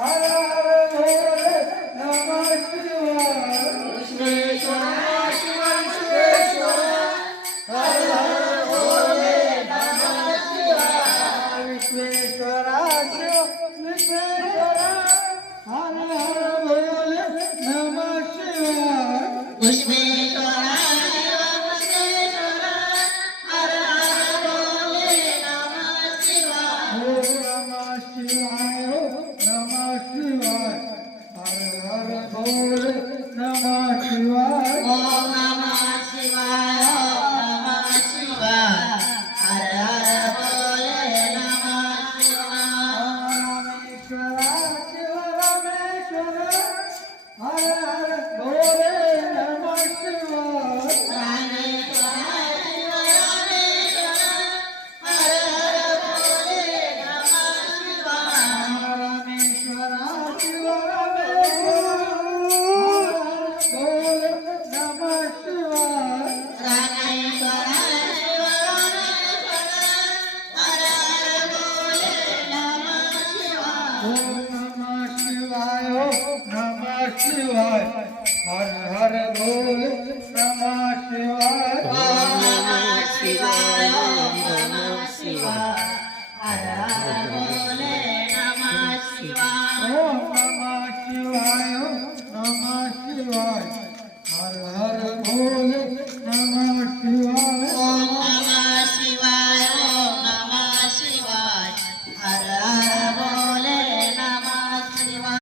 हर हर भोले नमः शिवाय विश्वेश्वरा शिव विश्वेश्वरा हर हर भोले नमः शिवाय विश्वेश्वरा शिव विश्वेश्वरा हर हर भोले नमः शिवाय विश्वेश्वरा शिव विश्वेश्वरा हर हर भोले नमः शिवाय ओम नमः शिवाय नमः शिवाय हर हर भोले नमः शिवाय ओम नमः शिवाय नमः शिवाय हर हर भोले नमः शिवाय रामेश्वरा शिव रामेश्वरा हर हर भोले नमः शिवाय रामेश्वरा शिव रामेश्वरा हर हर भोले नमः शिवाय रामेश्वरा शिव रामेश्वरा हर हर भोले नमः शिवाय रामेश्वरा शिव रामेश्वरा हर हर भोले नमः शिवाय ओम नमः शिवाय नमः शिवाय हर हर भोले नमः शिवाय ओम नमः शिवाय नमः शिवाय हर हर भोले नमः शिवाय ओम नमः शिवाय नमः शिवाय हर हर भोले नमः